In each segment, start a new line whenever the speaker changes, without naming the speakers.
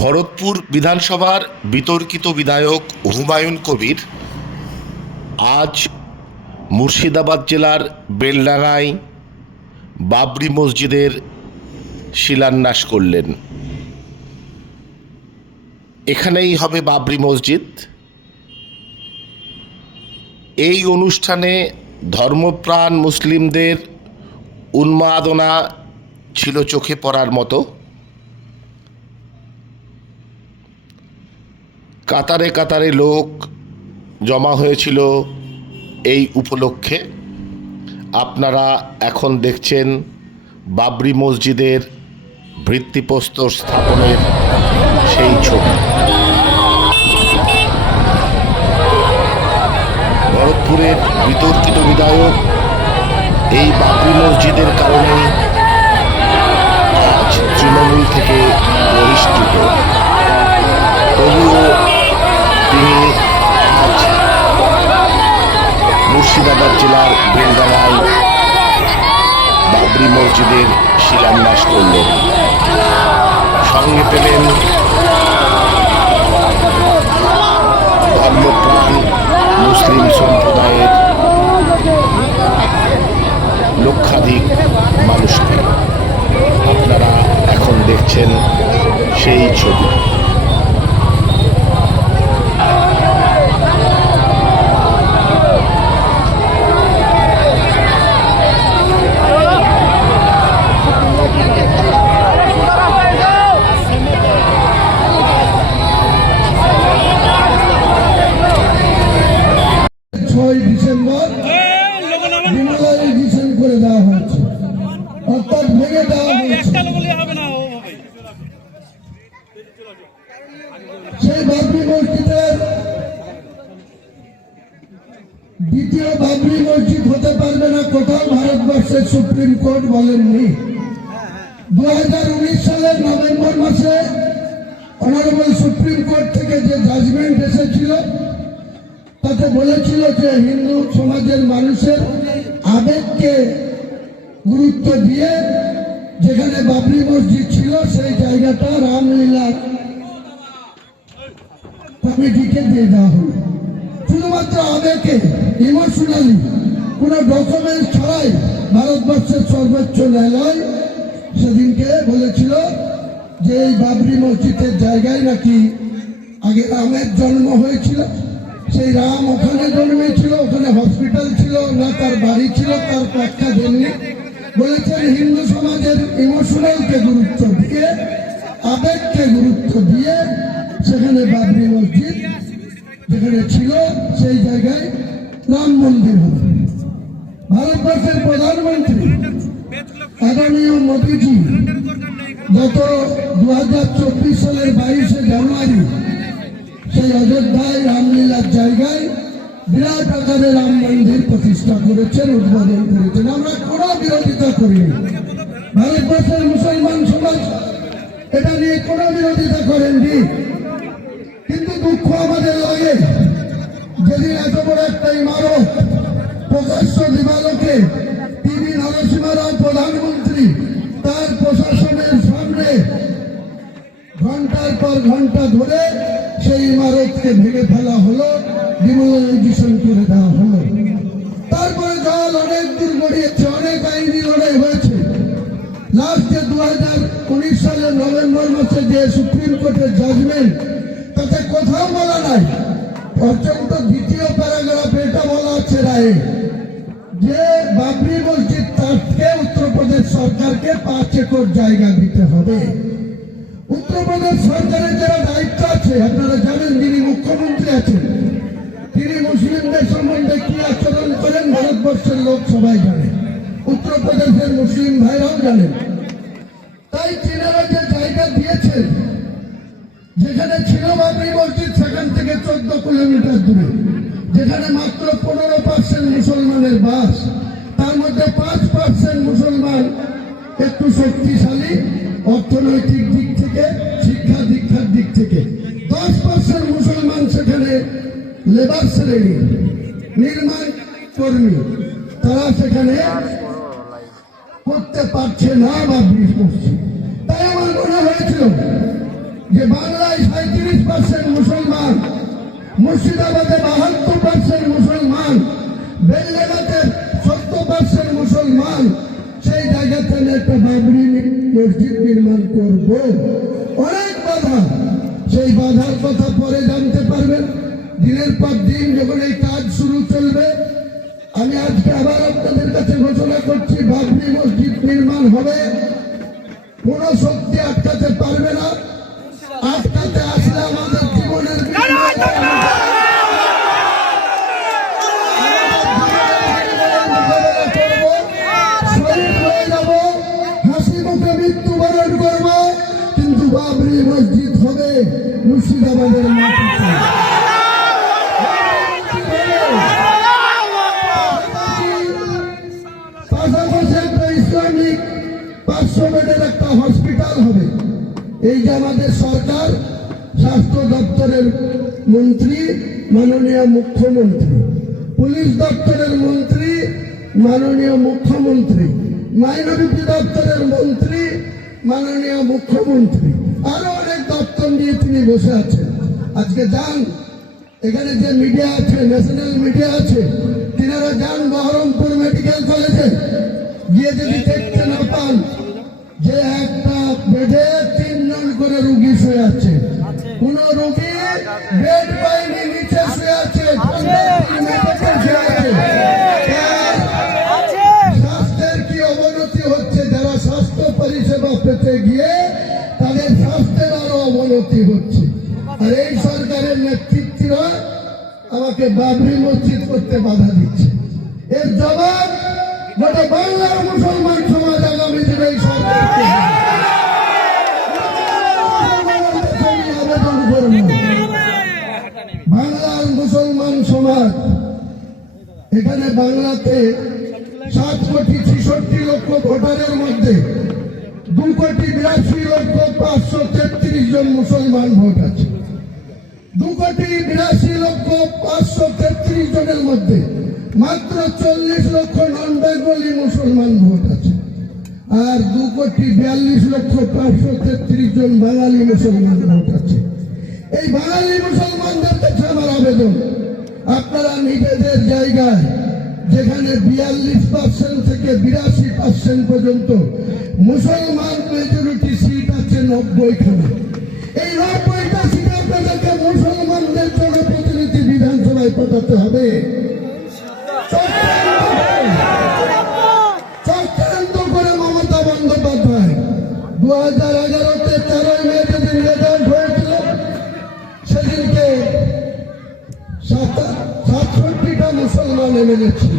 ভরতপুর বিধানসভার বিতর্কিত বিধায়ক হুমায়ুন কবির আজ মুর্শিদাবাদ জেলার বেলডাঙায় বাবরি মসজিদের শিলান্যাস করলেন। এখানেই হবে বাবরি মসজিদ। এই অনুষ্ঠানে ধর্মপ্রাণ মুসলিমদের উন্মাদনা ছিল চোখে পড়ার মতো। কাতারে কাতারে লোক জমা হয়েছিল এই উপলক্ষে। আপনারা এখন দেখছেন বাবরি মসজিদের ভিত্তিপ্রস্তর স্থাপনের সেই ছবি। ভরতপুরের বিতর্কিত বিধায়ক এই বাবরি মসজিদের কারণে আজ তৃণমূল থেকে বহিষ্কৃত। তবুও মুর্শিদাবাদ জেলার বেলডাঙায় বাবরি মসজিদের শিলান্যাস করলেন
দ্বিতীয় বাবরি মসজিদ হতে পারবে না, কোথাও ভারতবর্ষের সুপ্রিম কোর্ট বলেননি। দু হাজার উনিশ সালের নভেম্বর মাসে অনারেবল সুপ্রিম কোর্ট থেকে যে জাজমেন্ট এসেছিল, তাতে বলেছিল যে হিন্দু সমাজের মানুষের আবেগকে গুরুত্ব দিয়ে যেখানে বাবরি মসজিদ ছিল, সেই জায়গাটা রামলীলা কমিটিকে দিয়ে দেওয়া হলো। শুধুমাত্র আবেগে ইমোশনালি কোন ডকুমেন্ট ছাড়াই ভারতবর্ষের সর্বোচ্চ ন্যায়ালয় সেদিনকে বলেছিল যে এই বাবরি মসজিদের জায়গায় নাকি আগে রামের জন্ম হয়েছিল। সেই রাম ওখানে জন্মেছিল, ওখানে হসপিটাল ছিল, না তার বাড়ি ছিল, তার ব্যাখ্যা দেননি। বলেছেন হিন্দু সমাজের ইমোশনালকে গুরুত্ব দিয়ে, আবেগকে গুরুত্ব দিয়ে সেখানে বাবরি মসজিদ যেখানে ছিল, সেই জায়গায় রাম মন্দির হবে। ভারতবর্ষের প্রধানমন্ত্রী আদরণীয় মোদীজি, গত দু হাজার চব্বিশ সালের বাইশে জানুয়ারি, সেই অযোধ্যায় রামলীলার জায়গায় বিরাট আকারে রাম মন্দির প্রতিষ্ঠা করেছেন, উদ্বোধন করেছেন। আমরা কোনো বিরোধিতা করিনি। ভারতবর্ষের মুসলমান সমাজ এটা নিয়ে কোনো বিরোধিতা করেননি। কিন্তু দুঃখ আমাদের লাগে। যেদিন এত বড় একটা ইমারত প্রকাশ্য দিবালোকে তিনি নরসিংহ রাও প্রধানমন্ত্রী, তার প্রশাসনের সামনে ঘণ্টার পর ঘণ্টা ধরে সেই ইমারতকে ভেঙে ফেলা হলো ডিমোলাইজেশন করে দেওয়া হলো। তারপরে জল অনেক দূর গড়িয়েছে, অনেক আইনি লড়াই হয়েছে। লাস্টে দু হাজার উনিশ সালের নভেম্বর মাসে যে সুপ্রিম কোর্টের জাজমেন্ট তাতে কোথাও বলা নাই। পর্যন্ত দ্বিতীয় প্যারাগ্রাফ এটা বলা আছে রায়ে যে বাবরি মসজিদ ট্রাস্টকে উত্তরপ্রদেশ সরকারকে পাঁচ একর জায়গা দিতে হবে। উত্তরপ্রদেশ সরকারের যারা দায়িত্ব আছে, আপনারা জানেন যিনি মুখ্যমন্ত্রী আছেন, তিনি মুসলিমদের সম্বন্ধে কি আচরণ করেন ভারতবর্ষের লোক সবাই জানে উত্তরপ্রদেশের মুসলিম ভাইরাও জানেন। তাই চীনারা যে জায়গা দিয়েছেন যেখানে ছিল বাবরি মসজিদ সেখান থেকে চোদ্দ কিলোমিটার দূরে। যেখানে মাত্র পনেরো পার্সেন্ট মুসলমানের বাস, তার মধ্যে পাঁচ পার্সেন্ট মুসলমান একটু শক্তিশালী অর্থনৈতিক দিক থেকে, শিক্ষা দীক্ষার দিক থেকে। দশ পার্সেন্ট মুসলমান সেখানে লেবার শ্রেণি, নির্মাণ কর্মী। তারা সেখানে করতে পারছে না বাবরি মসজিদ তাই আমার মনে হয়েছিল যে বাংলায় সাঁত্রিশ পার্সেন্ট মুসলমান, মুর্শিদাবাদে বাহাত্তর পার্সেন্ট মুসলমান বেলগাতে সত্তর পার্সেন্ট মুসলমান, সেই জায়গাতে আমি একটা বাবরি মসজিদ নির্মাণ করব। অনেক বাধা। সেই বাধার কথা পরে জানতে পারবেন। দিনের পর দিন যখন এই কাজ শুরু চলবে, আমি আজকে আবার আপনাদের কাছে ঘোষণা করছি, বাবরি মসজিদ নির্মাণ হবে। কোন শক্তি আটকাতে পারবে না। আটকাতে আসলে আমাদের জীবনের মৃত্যুবরণ করব কিন্তু বাবরি মসজিদ হবে মুর্শিদাবাদের মাটিতে এই যে আমাদের সরকার, স্বাস্থ্য দপ্তরের মন্ত্রী, মাননীয় মুখ্যমন্ত্রী, পুলিশ দপ্তরের মন্ত্রী, মাননীয় মুখ্যমন্ত্রী, মাইনরিটি দপ্তরের মন্ত্রী, মাননীয় মুখ্যমন্ত্রী, আরও অনেক দপ্তর নিয়ে তিনি বসে আছেন। আজকে যান, এখানে যে মিডিয়া আছে, ন্যাশনাল মিডিয়া আছে, তিনারা যান বহরমপুর মেডিকেল কলেজে। গিয়ে যদি দেখতে না পান, যে একটা বেডে তিনজন করে রুগী শুয়ে আছে। কোন রুগী বেড পায়নি নিচে শুয়ে আছে মেডিকেল শুয়ে আছে। তার স্বাস্থ্যের কি অবনতি হচ্ছে? যারা স্বাস্থ্য পরিষেবা পেতে গিয়ে তাদের স্বাস্থ্যের আরও অবনতি হচ্ছে। আর এই সরকারের নেতৃত্বরা আমাকে বাবরি মসজিদ করতে বাধা দিচ্ছে। এর জবাব গোটা বাংলার মুসলমান বাংলাতে সাত কোটি ছেষট্টি লক্ষ ভোটারের মধ্যে দু কোটি বিরাশি লক্ষ পাঁচশো তেত্রিশ জন মুসলমান ভোট আছে। দু কোটি বিরাশি লক্ষ পাঁচশো তেত্রিশ জনের মধ্যে মাত্র চল্লিশ লক্ষ নন বেঙ্গলি মুসলমান ভোট আছে। আর দু কোটি বিয়াল্লিশ লক্ষ পাঁচশো তেত্রিশ জন বাঙালি মুসলমান ভোট আছে। এই বাঙালি মুসলমানদের কাছে আমার আবেদন, আপনারা নিজেদের জায়গায় যেখানে বিয়াল্লিশ পার্সেন্ট থেকে বিরাশি পার্সেন্ট পর্যন্ত মুসলমান মেজরিটি সিট আছে নব্বইখানে এই নব্বইটা সিট আপনাদেরকে মুসলমানদের জনপ্রতিনিধি বিধানসভায় পাঠাতে হবে। মুসলমান এমএলএ ছিল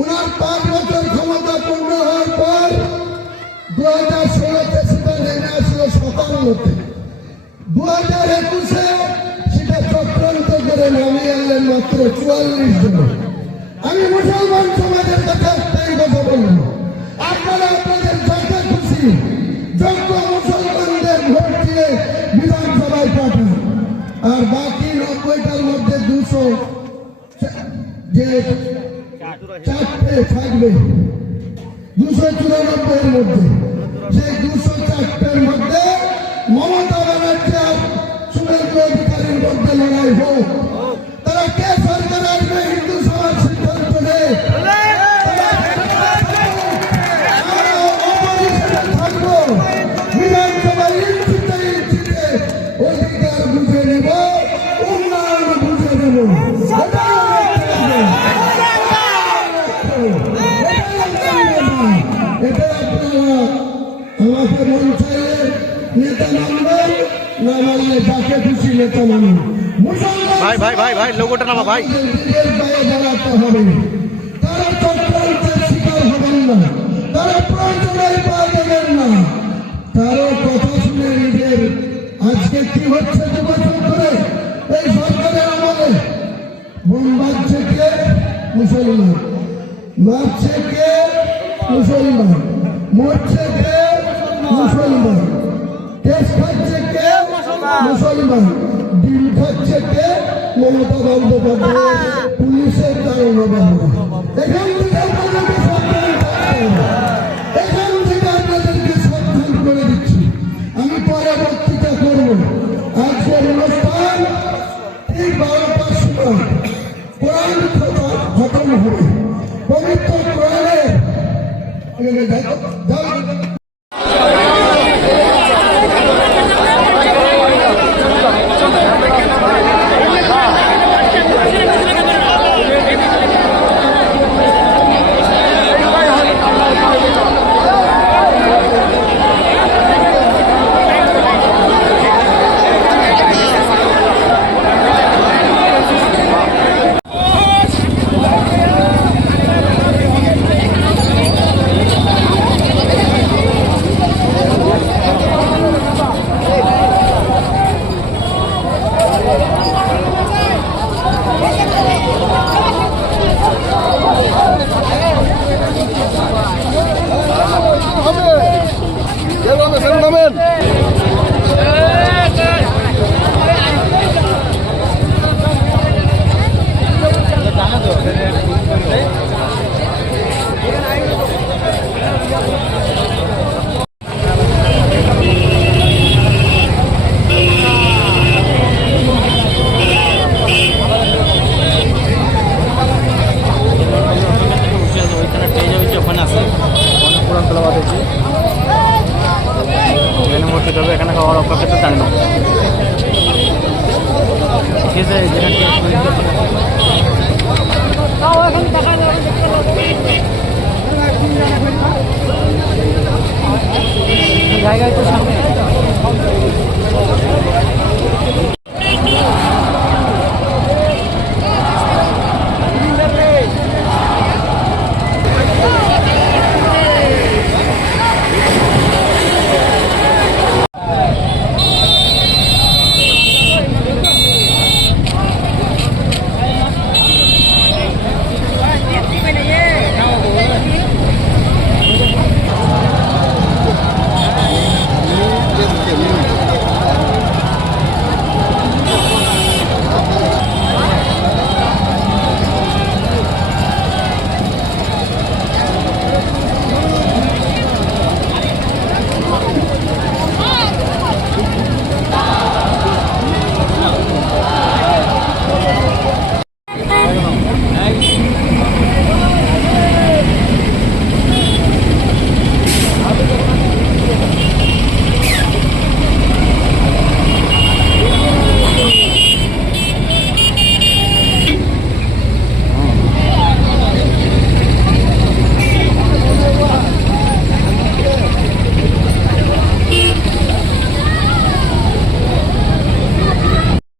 উনার পাঁচ বছর ক্ষমতা পূর্ণ হওয়ার পর দু হাজার ষোলোতে সেটা নেমে আসলো সাতান্নতে দু হাজার একুশে সেটা চক্রান্ত করে নামিয়ে আনলেন মাত্র চুয়াল্লিশ জন। আমি মুসলমান সমাজের কাছে একটাই কথা বলব। আপনারা আপনাদের যাকে খুশি যোগ্য মুসলমানদের ভোট দিয়ে বিধানসভায় পাঠান। আর বাকি নব্বইটার মধ্যে দুশো যে চারটে থাকবে। দুশো চুরানব্বই এর মধ্যে। সেই দুশো চারটের মধ্যে মমতা ব্যানার্জি আর সুরেন্দ্র অধিকারীর মধ্যে লড়াই হোক।
ভাই ভাই ভাই ভাই লোগোটা নামা ভাই।
নিজের পায়ে দাঁড়াতে হবে। তারা চক্রান্তের শিকার হবেন না। তারা প্রয়োজনের পা দেবেন না। কারও কথা শুনে নিজের আজকে কি হচ্ছে দু বছর ধরে এই সরকারের আমলে? বোম কে? মুসলমান। মারছে কে? মুসলমান। মরছে কে? বিরুদ্ধাচ্ছে কে মমতা বন্দ্যোপাধ্যায় পুলিশের কারণ অভাব এখান থেকে আপনাদেরকে সাবধান থাকতে এখান করে দিচ্ছি আমি পরে বক্তৃতা করব
আজকের অনুষ্ঠান ঠিক বারোটার সময় কোরআন খতম হবে পবিত্র কোরআনের দেখো que